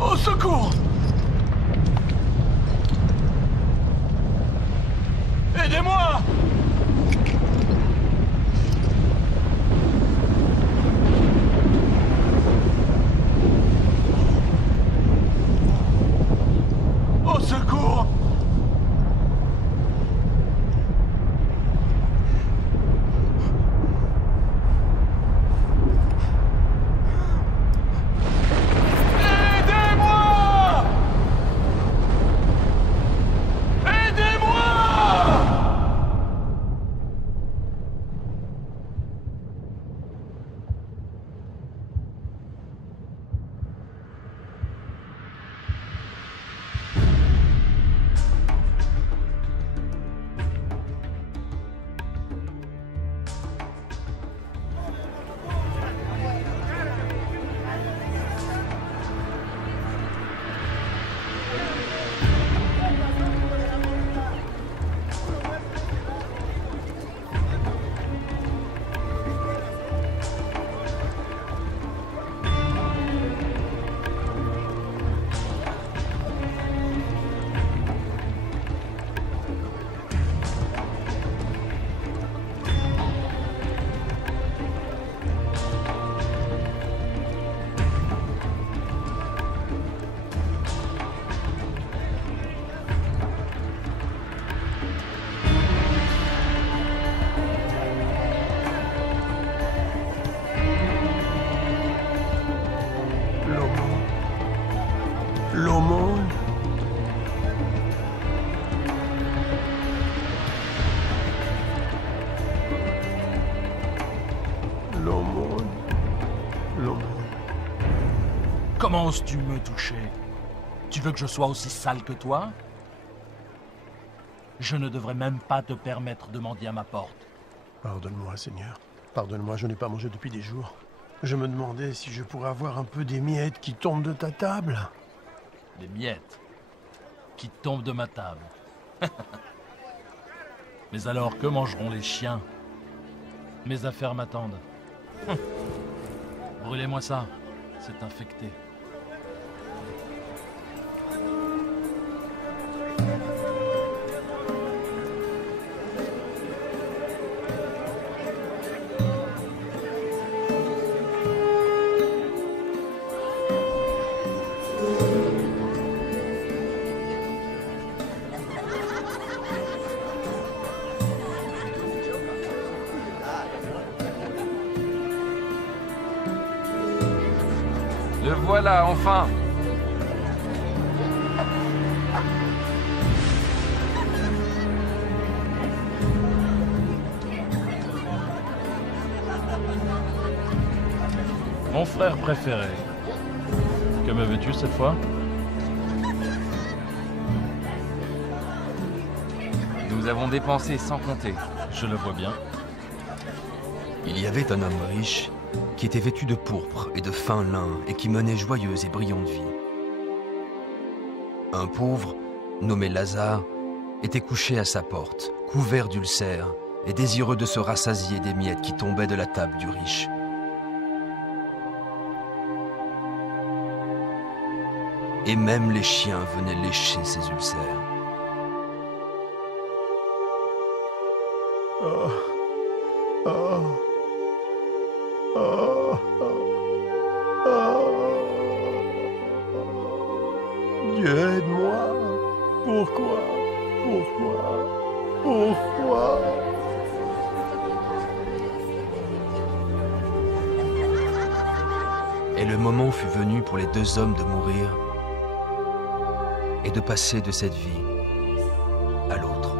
Au secours! Aidez-moi! Au secours! Aidez-moi! Aidez-moi! L'aumône. L'aumône. L'aumône. Comment oses-tu me toucher? Tu veux que je sois aussi sale que toi? Je ne devrais même pas te permettre de mendier à ma porte. Pardonne-moi, Seigneur. Pardonne-moi, je n'ai pas mangé depuis des jours. Je me demandais si je pourrais avoir un peu des miettes qui tombent de ta table. Des miettes qui tombent de ma table. Mais alors, que mangeront les chiens? Mes affaires m'attendent. Brûlez-moi ça, c'est infecté. Le voilà, enfin! Mon frère préféré. Que me veux-tu cette fois? Nous avons dépensé sans compter. Je le vois bien. Il y avait un homme riche qui était vêtu de pourpre et de fin lin et qui menait joyeuse et brillante vie. Un pauvre, nommé Lazare, était couché à sa porte, couvert d'ulcères et désireux de se rassasier des miettes qui tombaient de la table du riche. Et même les chiens venaient lécher ses ulcères. Oh. Oh. Oh. Oh. Dieu, aide-moi. Pourquoi? Pourquoi? Et le moment fut venu pour les deux hommes de mourir et de passer de cette vie à l'autre.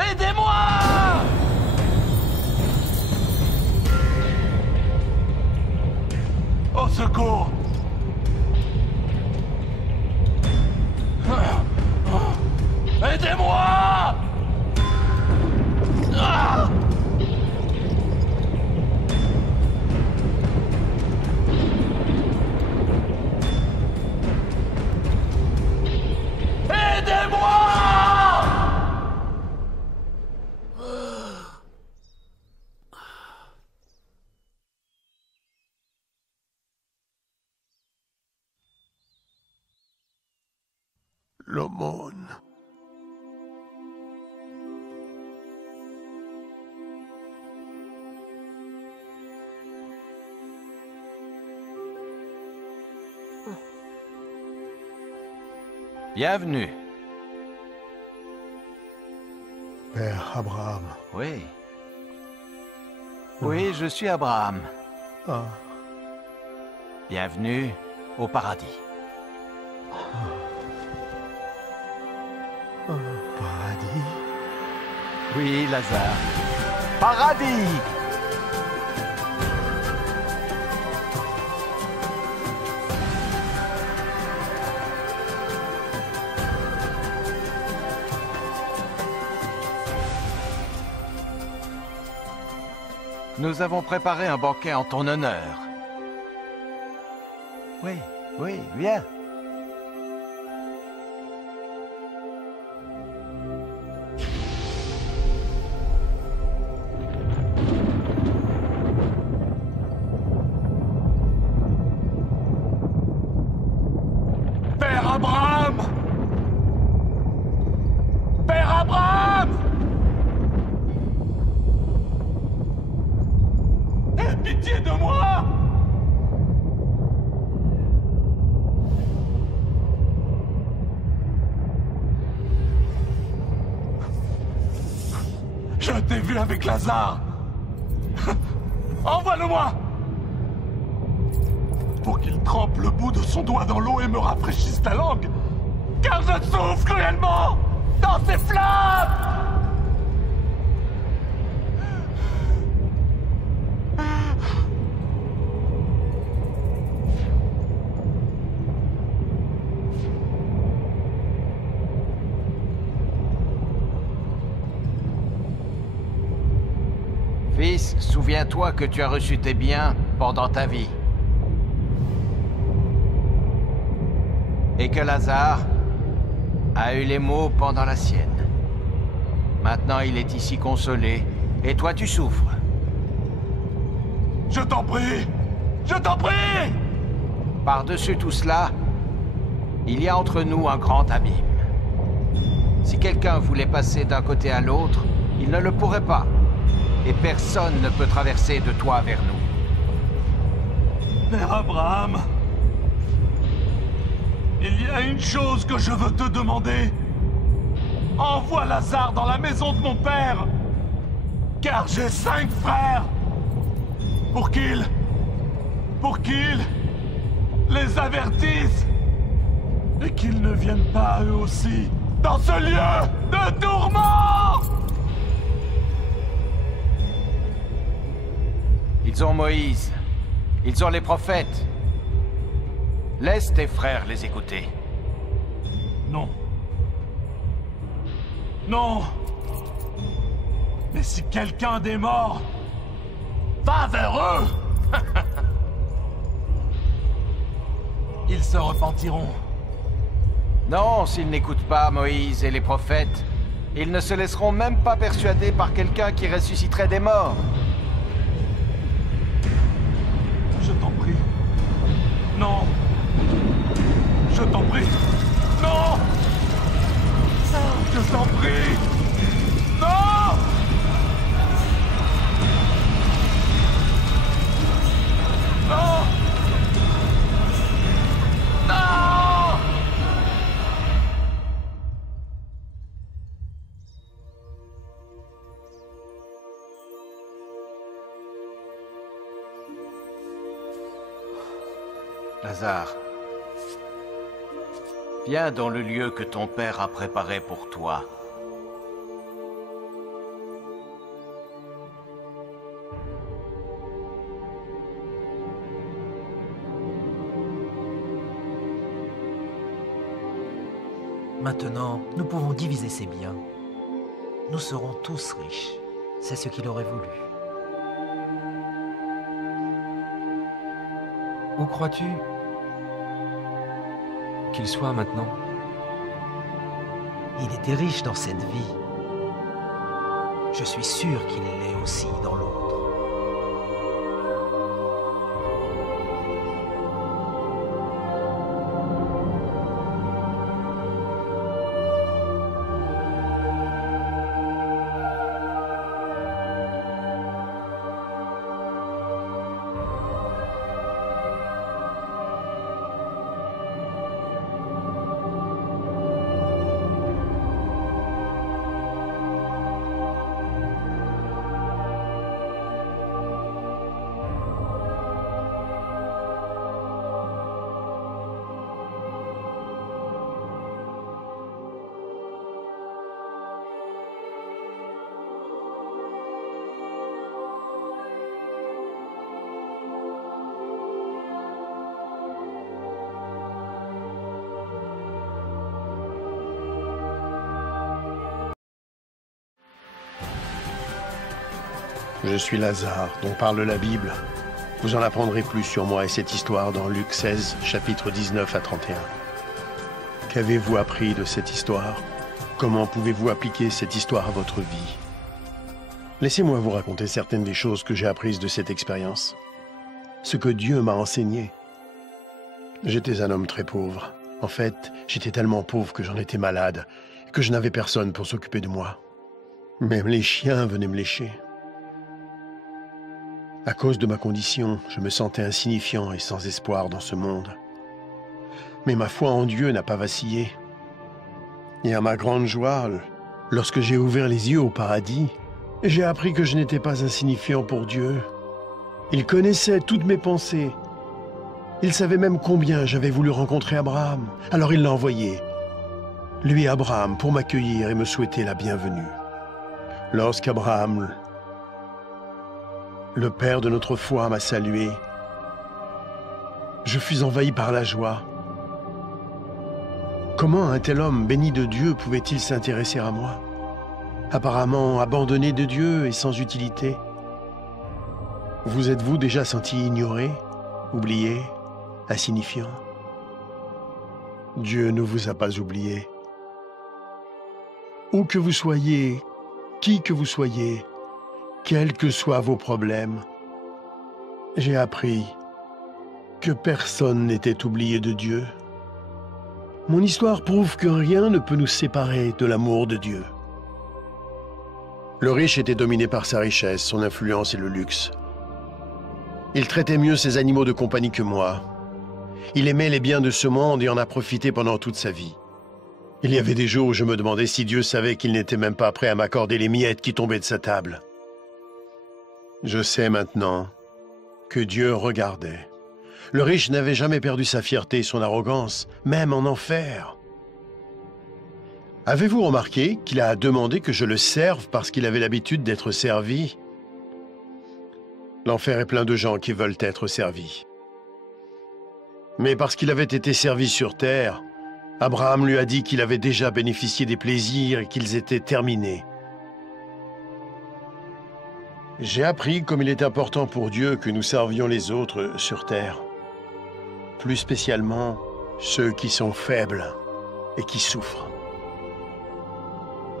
Aidez-moi! Au secours! Aidez-moi! Ah! L'aumône. Bienvenue. Père Abraham. Oui. Oui, je suis Abraham. Ah, Bienvenue au paradis. paradis. Oui, Lazare. Paradis! Nous avons préparé un banquet en ton honneur. Oui, oui, viens. Père Abraham! Père Abraham! Aie pitié de moi! Je t'ai vu avec Lazare! Envoie-le-moi! Pour qu'il trempe le bout de son doigt dans l'eau et me rafraîchisse la langue! Car je souffre cruellement dans ces flammes! Fils, souviens-toi que tu as reçu tes biens pendant ta vie. Et que Lazare a eu les maux pendant la sienne. Maintenant, il est ici consolé, et toi tu souffres. Je t'en prie! Je t'en prie! Par-dessus tout cela, il y a entre nous un grand abîme. Si quelqu'un voulait passer d'un côté à l'autre, il ne le pourrait pas. Et personne ne peut traverser de toi vers nous. Père Abraham, il y a une chose que je veux te demander. Envoie Lazare dans la maison de mon père, car j'ai 5 frères, pour qu'ils les avertissent, et qu'ils ne viennent pas eux aussi dans ce lieu de tourment. Ils ont Moïse. Ils ont les prophètes. Laisse tes frères les écouter. Non. Non. Mais si quelqu'un des morts va vers eux, ils se repentiront. Non, s'ils n'écoutent pas Moïse et les prophètes, ils ne se laisseront même pas persuader par quelqu'un qui ressusciterait des morts. Je t'en prie. Non. Je t'en prie. Non. Je t'en prie. Non. Non. Non. Lazare, viens dans le lieu que ton père a préparé pour toi. Maintenant, nous pouvons diviser ses biens. Nous serons tous riches. C'est ce qu'il aurait voulu. Où crois-tu qu'il soit maintenant? Il était riche dans cette vie. Je suis sûr qu'il l'est aussi dans l'autre. Je suis Lazare, dont parle la Bible. Vous en apprendrez plus sur moi et cette histoire dans Luc 16, chapitres 19 à 31. Qu'avez-vous appris de cette histoire? Comment pouvez-vous appliquer cette histoire à votre vie? Laissez-moi vous raconter certaines des choses que j'ai apprises de cette expérience. Ce que Dieu m'a enseigné. J'étais un homme très pauvre. En fait, j'étais tellement pauvre que j'en étais malade, et que je n'avais personne pour s'occuper de moi. Même les chiens venaient me lécher. À cause de ma condition, je me sentais insignifiant et sans espoir dans ce monde. Mais ma foi en Dieu n'a pas vacillé. Et à ma grande joie, lorsque j'ai ouvert les yeux au paradis, j'ai appris que je n'étais pas insignifiant pour Dieu. Il connaissait toutes mes pensées. Il savait même combien j'avais voulu rencontrer Abraham. Alors il l'a envoyé, lui Abraham, pour m'accueillir et me souhaiter la bienvenue. Lorsqu'Abraham, le père de notre foi, m'a salué, je fus envahi par la joie. Comment un tel homme béni de Dieu pouvait-il s'intéresser à moi? Apparemment abandonné de Dieu et sans utilité. Vous êtes-vous déjà senti ignoré, oublié, insignifiant? Dieu ne vous a pas oublié. Où que vous soyez, qui que vous soyez, quels que soient vos problèmes, j'ai appris que personne n'était oublié de Dieu. Mon histoire prouve que rien ne peut nous séparer de l'amour de Dieu. Le riche était dominé par sa richesse, son influence et le luxe. Il traitait mieux ses animaux de compagnie que moi. Il aimait les biens de ce monde et en a profité pendant toute sa vie. Il y avait des jours où je me demandais si Dieu savait qu'il n'était même pas prêt à m'accorder les miettes qui tombaient de sa table. Je sais maintenant que Dieu regardait. Le riche n'avait jamais perdu sa fierté et son arrogance, même en enfer. Avez-vous remarqué qu'il a demandé que je le serve parce qu'il avait l'habitude d'être servi? L'enfer est plein de gens qui veulent être servis. Mais parce qu'il avait été servi sur terre, Abraham lui a dit qu'il avait déjà bénéficié des plaisirs et qu'ils étaient terminés. J'ai appris comme il est important pour Dieu que nous servions les autres sur terre. Plus spécialement, ceux qui sont faibles et qui souffrent.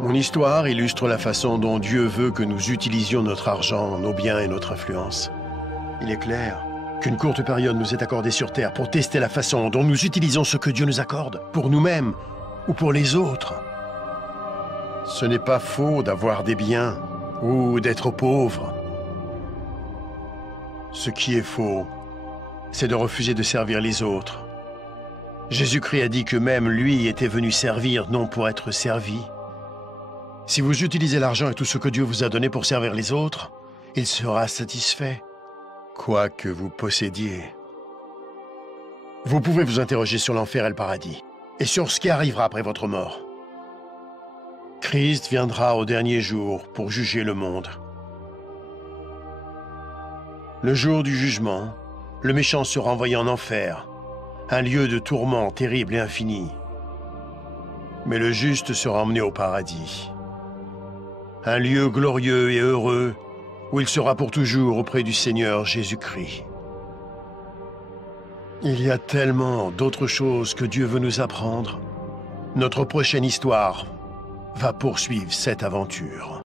Mon histoire illustre la façon dont Dieu veut que nous utilisions notre argent, nos biens et notre influence. Il est clair qu'une courte période nous est accordée sur terre pour tester la façon dont nous utilisons ce que Dieu nous accorde, pour nous-mêmes ou pour les autres. Ce n'est pas faux d'avoir des biens ou d'être pauvre. Ce qui est faux, c'est de refuser de servir les autres. Jésus-Christ a dit que même lui était venu servir, non pour être servi. Si vous utilisez l'argent et tout ce que Dieu vous a donné pour servir les autres, il sera satisfait, quoi que vous possédiez. Vous pouvez vous interroger sur l'enfer et le paradis, et sur ce qui arrivera après votre mort. Christ viendra au dernier jour pour juger le monde. Le jour du jugement, le méchant sera envoyé en enfer, un lieu de tourment terrible et infini. mais le juste sera emmené au paradis. Un lieu glorieux et heureux où il sera pour toujours auprès du Seigneur Jésus-Christ. Il y a tellement d'autres choses que Dieu veut nous apprendre. Notre prochaine histoire va poursuivre cette aventure.